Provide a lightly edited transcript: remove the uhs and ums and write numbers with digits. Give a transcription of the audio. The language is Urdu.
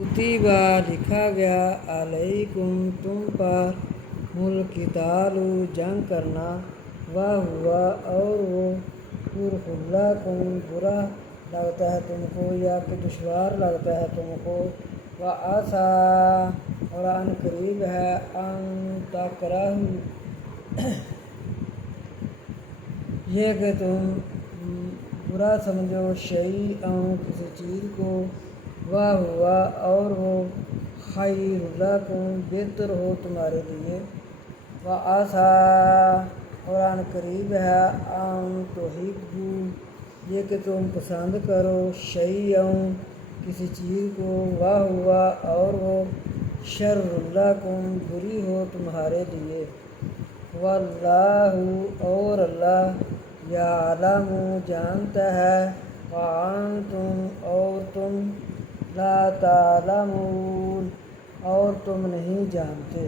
کتبہ لکھا گیا علیکم تم پر القتال جنگ کرنا وہوا اور وہ کرہ لکم برا لگتا ہے تم کو یا کہ دشوار لگتا ہے تم کو وعسیٰ اور ان قریب ہے ان تکرہوا یہ کہ تم برا سمجھو شیئا کسی چیز کو وہوا اور وہ خیر لکم بہتر ہو تمہارے لیے وعسیٰ اور ان قریب ہے ان تحبوا یہ کہ تم پسند کرو شیئا کسی چیز کو وہوا اور وہ شر لکم بری ہو تمہارے لیے واللہ اور اللہ یعلم جانتا ہے وانتم اور تم لا تعلمون اور تم نہیں جانتے۔